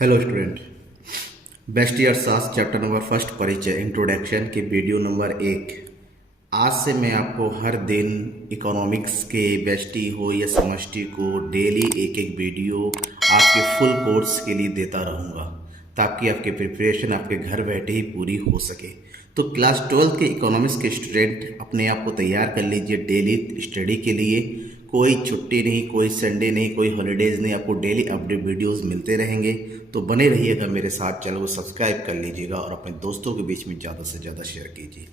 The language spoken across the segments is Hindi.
Hello student. बेस्ट ईयर सास चैप्टर नंबर फर्स्ट परिचय इंट्रोडक्शन के वीडियो नंबर 1। आज से मैं आपको हर दिन इकोनॉमिक्स के बेस्टी हो या समष्टि को डेली एक एक वीडियो आपके फुल कोर्स के लिए देता रहूँगा ताकि आपकी प्रिपरेशन आपके घर बैठे ही पूरी हो सके। तो क्लास 12 के इकोनॉमिक्स के स्टूडेंट अपने आप को तैयार कर लीजिए डेली स्टडी के लिए। कोई छुट्टी नहीं, कोई संडे नहीं, कोई हॉलीडेज़ नहीं, आपको डेली अपडेट वीडियोस मिलते रहेंगे। तो बने रहिएगा मेरे साथ, चैनल को सब्सक्राइब कर लीजिएगा और अपने दोस्तों के बीच में ज़्यादा से ज़्यादा शेयर कीजिए।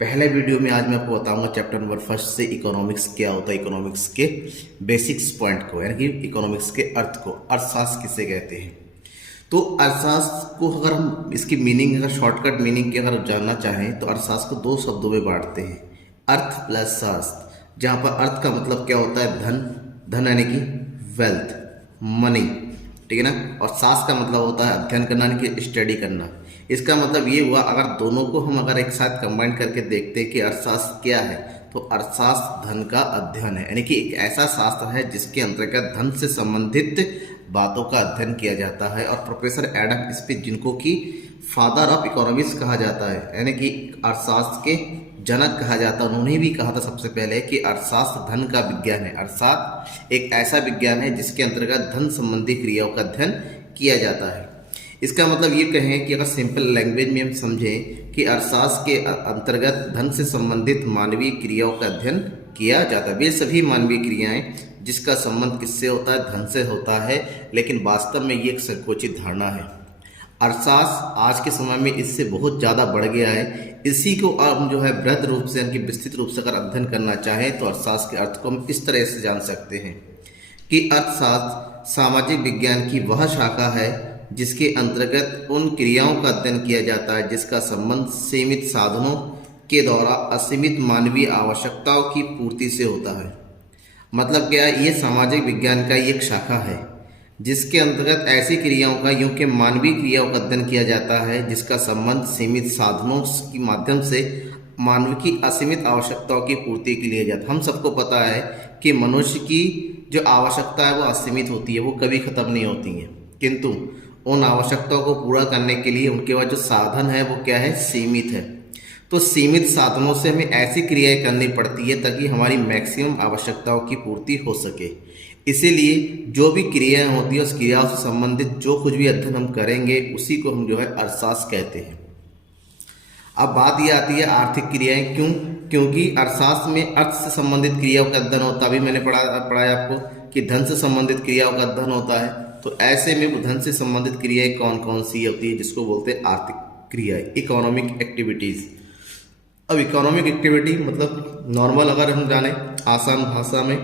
पहले वीडियो में आज मैं आपको बताऊंगा चैप्टर नंबर फर्स्ट से इकोनॉमिक्स क्या होता है, इकोनॉमिक्स के बेसिक्स पॉइंट को, यानी कि इकोनॉमिक्स के अर्थ को, अर्थशास्त्र किसे कहते हैं। तो अर्थशास्त्र को अगर हम इसकी मीनिंग, अगर शॉर्टकट मीनिंग की अगर जानना चाहें तो अर्थशास्त्र को दो शब्दों में बांटते हैं, अर्थ प्लस शास्त्र। जहाँ पर अर्थ का मतलब क्या होता है, धन, धन यानी कि वेल्थ, मनी, ठीक है ना। और शास्त्र का मतलब होता है अध्ययन करना, यानी कि स्टडी करना। इसका मतलब ये हुआ, अगर दोनों को हम अगर एक साथ कंबाइन करके देखते हैं कि अर्थशास्त्र क्या है, तो अर्थशास्त्र धन का अध्ययन है, यानी कि एक ऐसा शास्त्र है जिसके अंतर्गत धन से संबंधित बातों का अध्ययन किया जाता है। और प्रोफेसर एडम स्मिथ, जिनको कि फादर ऑफ इकोनॉमिक्स कहा जाता है, यानी कि अर्थशास्त्र के जनक कहा जाता है, उन्होंने भी कहा था सबसे पहले कि अर्थशास्त्र धन का विज्ञान है। अर्थशास्त्र एक ऐसा विज्ञान है जिसके अंतर्गत धन संबंधी क्रियाओं का अध्ययन किया जाता है। इसका मतलब ये कहें कि अगर सिंपल लैंग्वेज में हम समझें कि अर्थशास्त्र के अंतर्गत धन से संबंधित मानवीय क्रियाओं का अध्ययन किया जाता है। वे सभी मानवीय क्रियाएं जिसका संबंध किससे होता है, धन से होता है, लेकिन वास्तव में ये एक संकुचित धारणा है। अर्थशास्त्र आज के समय में इससे बहुत ज़्यादा बढ़ गया है। इसी को हम जो है बृहद रूप से, यानी कि विस्तृत रूप से अगर अध्ययन करना चाहें तो अर्थशास्त्र के अर्थ को हम इस तरह से जान सकते हैं कि अर्थशास्त्र सामाजिक विज्ञान की वह शाखा है जिसके अंतर्गत उन क्रियाओं का अध्ययन किया जाता है जिसका संबंध सीमित साधनों के द्वारा असीमित मानवीय आवश्यकताओं की पूर्ति से होता है। मतलब क्या है, ये सामाजिक विज्ञान का एक शाखा है जिसके अंतर्गत ऐसी क्रियाओं का, यूं कि मानवीय क्रियाओं का अध्ययन किया जाता है जिसका संबंध सीमित साधनों के माध्यम से मानव की असीमित आवश्यकताओं की पूर्ति के लिए जाता है। हम सबको पता है कि मनुष्य की जो आवश्यकता है वो असीमित होती है, वो कभी खत्म नहीं होती है, किंतु उन आवश्यकताओं को पूरा करने के लिए उनके पास जो साधन है वो क्या है, सीमित है। तो सीमित साधनों से हमें ऐसी क्रियाएं करनी पड़ती है ताकि हमारी मैक्सिमम आवश्यकताओं की पूर्ति हो सके। इसीलिए जो भी क्रियाएं होती है उस क्रियाओं से संबंधित जो कुछ भी अध्ययन हम करेंगे उसी को हम जो है अर्थशास्त्र कहते हैं। अब बात ये आती है आर्थिक क्रियाएं क्यों, क्योंकि अर्थशास्त्र में अर्थ से संबंधित क्रियाओं का अध्ययन होता है। अभी मैंने पढ़ाया आपको कि धन से संबंधित क्रियाओं का अध्ययन होता है। तो ऐसे में धन से संबंधित क्रियाएं कौन कौन सी होती है, जिसको बोलते हैं आर्थिक क्रियाएं, इकोनॉमिक एक्टिविटीज। अब इकोनॉमिक एक्टिविटी मतलब नॉर्मल अगर हम जाने आसान भाषा में,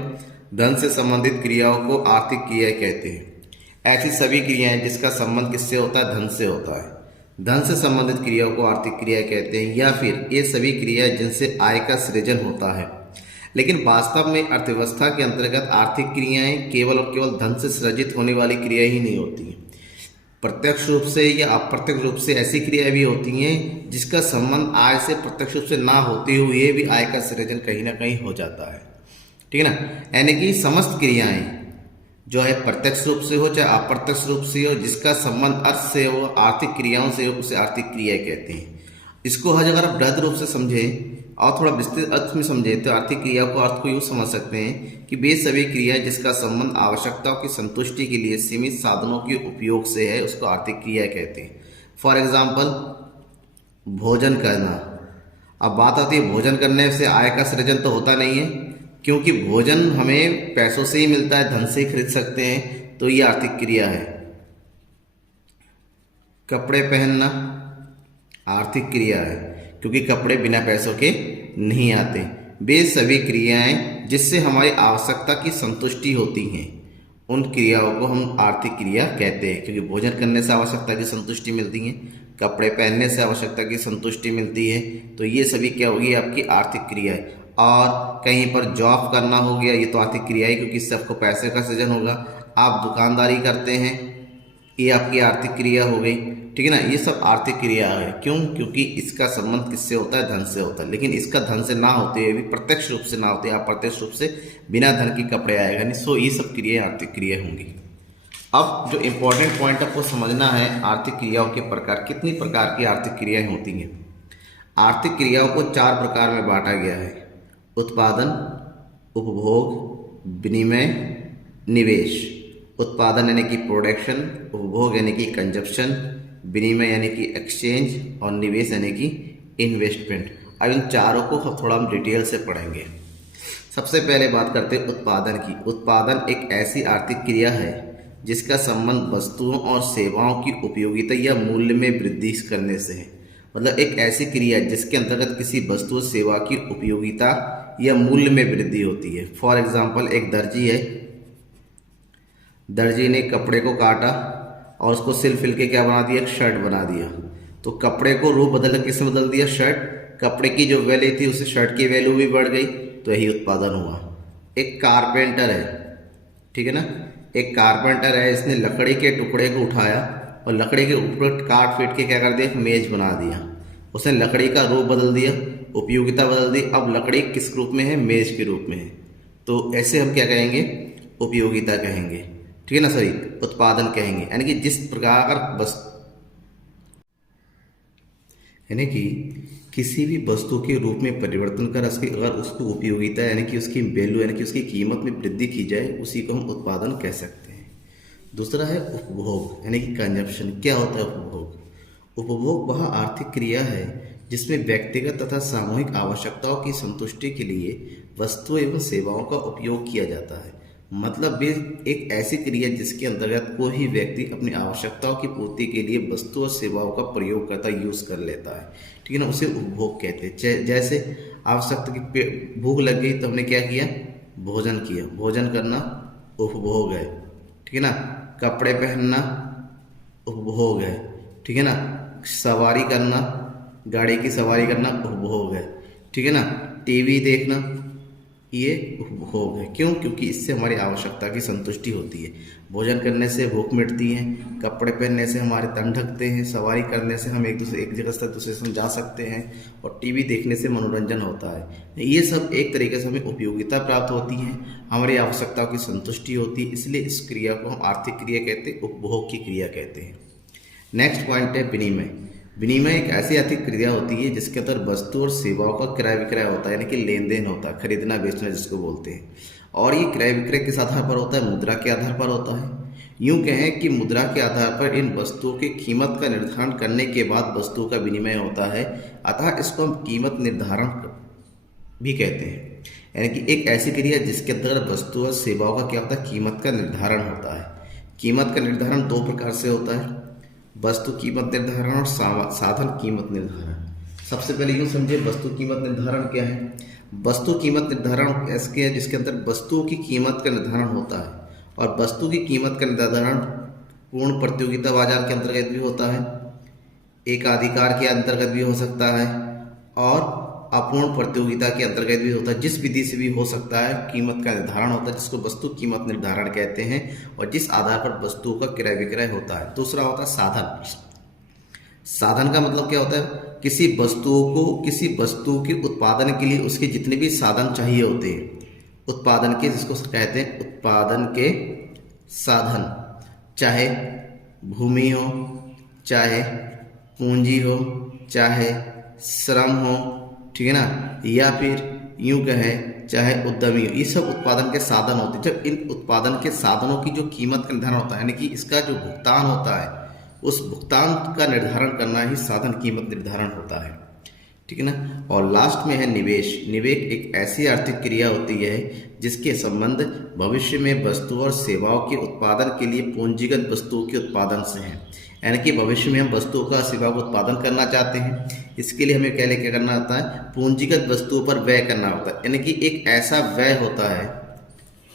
धन से संबंधित क्रियाओं को आर्थिक क्रियाएं कहते हैं। ऐसी सभी क्रियाएं जिसका संबंध किससे होता है, धन से होता है। धन से संबंधित क्रियाओं को आर्थिक क्रिया कहते हैं, या फिर ये सभी क्रियाएं जिनसे आय का सृजन होता है। लेकिन वास्तव में अर्थव्यवस्था के अंतर्गत आर्थिक क्रियाएं केवल और केवल धन से सृजित होने वाली क्रियाएं ही नहीं होती हैं। प्रत्यक्ष रूप से या अप्रत्यक्ष रूप से ऐसी क्रियाएं भी होती हैं जिसका संबंध आय से प्रत्यक्ष रूप से ना होते हुए भी आय का सृजन कहीं ना कहीं हो जाता है, ठीक है ना। यानी कि समस्त क्रियाएं जो है प्रत्यक्ष रूप से हो चाहे अप्रत्यक्ष रूप से हो, जिसका संबंध अर्थ से हो, आर्थिक क्रियाओं से हो, उसे आर्थिक क्रियाएं कहते हैं। इसको हज अगर आप बृहद रूप से समझें और थोड़ा विस्तृत अर्थ में समझें तो आर्थिक क्रिया को अर्थ को यूँ समझ सकते हैं कि वे सभी क्रियाएं जिसका संबंध आवश्यकताओं की संतुष्टि के लिए सीमित साधनों के उपयोग से है, उसको आर्थिक क्रिया कहते हैं। फॉर एग्जाम्पल भोजन करना। अब बात आती है भोजन करने से आय का सृजन तो होता नहीं है, क्योंकि भोजन हमें पैसों से ही मिलता है, धन से ही खरीद सकते हैं, तो ये आर्थिक क्रिया है। कपड़े पहनना आर्थिक क्रिया है, क्योंकि कपड़े बिना पैसों के नहीं आते। वे सभी क्रियाएं जिससे हमारी आवश्यकता की संतुष्टि होती हैं, उन क्रियाओं को हम आर्थिक क्रिया कहते हैं। क्योंकि भोजन करने से आवश्यकता की संतुष्टि मिलती है, कपड़े पहनने से आवश्यकता की संतुष्टि मिलती है, तो ये सभी क्या होगी, आपकी आर्थिक क्रिया है। और कहीं पर जॉब करना हो गया, ये तो आर्थिक क्रिया है, क्योंकि इससे आपको पैसे का सृजन होगा। आप दुकानदारी करते हैं, ये आपकी आर्थिक क्रिया हो गई, ठीक है ना। ये सब आर्थिक क्रिया है। क्यों, क्योंकि इसका संबंध किससे होता है, धन से होता है। लेकिन इसका धन से ना होते हुए भी, प्रत्यक्ष रूप से ना होते, अप्रत्यक्ष रूप से बिना धन के कपड़े आएगा नहीं, सो ये सब क्रियाएं आर्थिक क्रिया होंगी। अब जो इम्पोर्टेंट पॉइंट आपको समझना है, आर्थिक क्रियाओं के प्रकार। कितनी प्रकार की आर्थिक क्रियाएं होती हैं? आर्थिक क्रियाओं को 4 प्रकार में बांटा गया है: उत्पादन, उपभोग, विनिमय, निवेश। उत्पादन यानी कि प्रोडक्शन, उपभोग यानी कि कंजप्शन, विनिमय यानी कि एक्सचेंज और निवेश यानी कि इन्वेस्टमेंट। अब इन चारों को थोड़ा हम डिटेल से पढ़ेंगे। सबसे पहले बात करते हैं उत्पादन की। उत्पादन एक ऐसी आर्थिक क्रिया है जिसका संबंध वस्तुओं और सेवाओं की उपयोगिता या मूल्य में वृद्धि करने से है। मतलब एक ऐसी क्रिया जिसके अंतर्गत किसी वस्तु सेवा की उपयोगिता या मूल्य में वृद्धि होती है। फॉर एग्जाम्पल, एक दर्जी है, दर्जी ने कपड़े को काटा और उसको सिल के क्या बना दिया? एक शर्ट बना दिया। तो कपड़े को रूप बदल किससे बदल दिया? शर्ट। कपड़े की जो वैल्यू थी उससे शर्ट की वैल्यू भी बढ़ गई, तो यही उत्पादन हुआ। एक कारपेंटर है, ठीक है ना, एक कारपेंटर है, इसने लकड़ी के टुकड़े को उठाया और लकड़ी के ऊपर काट पीट के क्या कर दिया? एक मेज बना दिया। उसने लकड़ी का रूप बदल दिया, उपयोगिता बदल दी। अब लकड़ी किस रूप में है? मेज के रूप में है। तो ऐसे हम क्या कहेंगे? उपयोगिता कहेंगे, ठीक है ना, सॉरी, उत्पादन कहेंगे। यानी कि जिस प्रकार बस यानी कि किसी भी वस्तु के रूप में परिवर्तन कर अगर उसकी उपयोगिता यानी कि उसकी वैल्यू यानी कि उसकी कीमत में वृद्धि की जाए, उसी को हम उत्पादन कह सकते हैं। दूसरा है उपभोग यानी कि कंजप्शन। क्या होता है उपभोग? उपभोग वह आर्थिक क्रिया है जिसमें व्यक्तिगत तथा सामूहिक आवश्यकताओं की संतुष्टि के लिए वस्तुओं एवं सेवाओं का उपयोग किया जाता है। मतलब भी एक ऐसी क्रिया जिसके अंतर्गत कोई भी व्यक्ति अपनी आवश्यकताओं की पूर्ति के लिए वस्तु और सेवाओं का प्रयोग करता, यूज कर लेता है, ठीक है ना, उसे उपभोग कहते हैं। जैसे आवश्यकता की भूख लग गई तो हमने क्या किया? भोजन किया। भोजन करना उपभोग है, ठीक है ना। कपड़े पहनना उपभोग है, ठीक है ना। सवारी करना, गाड़ी की सवारी करना उपभोग है, ठीक है ना। टीवी देखना ये उपभोग है। क्यों? क्योंकि इससे हमारी आवश्यकता की संतुष्टि होती है। भोजन करने से भूख मिटती है, कपड़े पहनने से हमारे तन ढकते हैं, सवारी करने से हम एक जगह से दूसरे से जा सकते हैं, और टीवी देखने से मनोरंजन होता है। ये सब एक तरीके से हमें उपयोगिता प्राप्त होती है, हमारी आवश्यकताओं की संतुष्टि होती है। इसलिए इस क्रिया को हम आर्थिक क्रिया कहते हैं, उपभोग की क्रिया कहते हैं। नेक्स्ट पॉइंट है विनिमय। विनिमय एक ऐसी आर्थिक क्रिया होती है जिसके अंदर वस्तु और सेवाओं का क्रय विक्रय होता है, यानी कि लेन देन होता है, खरीदना बेचना जिसको बोलते हैं। और ये क्रय विक्रय किस आधार पर होता है? मुद्रा के आधार पर होता है। यूं कहें कि मुद्रा के आधार पर इन वस्तुओं की कीमत का निर्धारण करने के बाद वस्तुओं का विनिमय होता है। अतः इसको हम कीमत निर्धारण भी कहते हैं। यानी कि एक ऐसी क्रिया जिसके अंतर्गत वस्तु और सेवाओं का क्या होता है? कीमत का निर्धारण होता है। कीमत का निर्धारण 2 प्रकार से होता है: वस्तु कीमत निर्धारण और साधन कीमत निर्धारण। सबसे पहले यूँ समझिए, वस्तु कीमत निर्धारण क्या है? वस्तु कीमत निर्धारण ऐसे है जिसके अंदर वस्तुओं की कीमत का निर्धारण होता है, और वस्तु की कीमत का निर्धारण पूर्ण प्रतियोगिता बाजार के अंतर्गत भी होता है, एकाधिकार के अंतर्गत भी हो सकता है, और अपूर्ण प्रतियोगिता के अंतर्गत भी होता है। जिस विधि से भी हो सकता है कीमत का निर्धारण होता है, जिसको वस्तु कीमत निर्धारण कहते हैं, और जिस आधार पर वस्तुओं का क्रय विक्रय होता है। दूसरा होता है साधन। साधन का मतलब क्या होता है? किसी वस्तु के उत्पादन के लिए उसके जितने भी साधन चाहिए होते हैं, उत्पादन के, जिसको कहते हैं उत्पादन के साधन, चाहे भूमि हो, चाहे पूंजी हो, चाहे श्रम हो, ठीक है ना, या फिर यूं कहें चाहे उद्यमी हो, ये सब उत्पादन के साधन होते हैं। जब इन उत्पादन के साधनों की जो कीमत का निर्धारण होता है, यानी कि इसका जो भुगतान होता है, उस भुगतान का निर्धारण करना ही साधन कीमत निर्धारण होता है, ठीक है ना। और लास्ट में है निवेश। निवेश एक ऐसी आर्थिक क्रिया होती है जिसके संबंध भविष्य में वस्तु और सेवाओं के उत्पादन के लिए पूंजीगत वस्तुओं के उत्पादन से है। यानी कि भविष्य में हम वस्तुओं का सेवा का उत्पादन करना चाहते हैं, इसके लिए हमें पहले क्या करना होता है? पूंजीगत वस्तुओं पर व्यय करना होता है। यानी कि एक ऐसा व्यय होता है,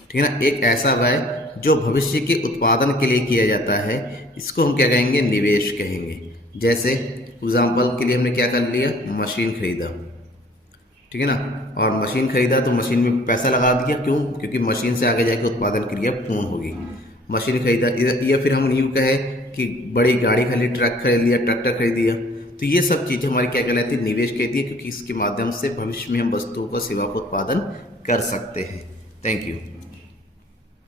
ठीक है ना, एक ऐसा व्यय जो भविष्य के उत्पादन के लिए किया जाता है, इसको हम क्या कहेंगे? निवेश कहेंगे। जैसे एग्जाम्पल के लिए हमने क्या कर लिया? मशीन खरीदा, ठीक है ना, और मशीन खरीदा तो मशीन में पैसा लगा दिया। क्यों? क्योंकि मशीन से आगे जाके उत्पादन क्रिया पूर्ण होगी। मशीन खरीदा, या फिर हम यूँ कहें कि बड़ी गाड़ी खरीदी, ट्रक खरीद लिया, ट्रैक्टर खरीद लिया, तो ये सब चीज़ें हमारी क्या कहलाती है? निवेश कहती है, क्योंकि इसके माध्यम से भविष्य में हम वस्तुओं का सेवा का उत्पादन कर सकते हैं। Thank you.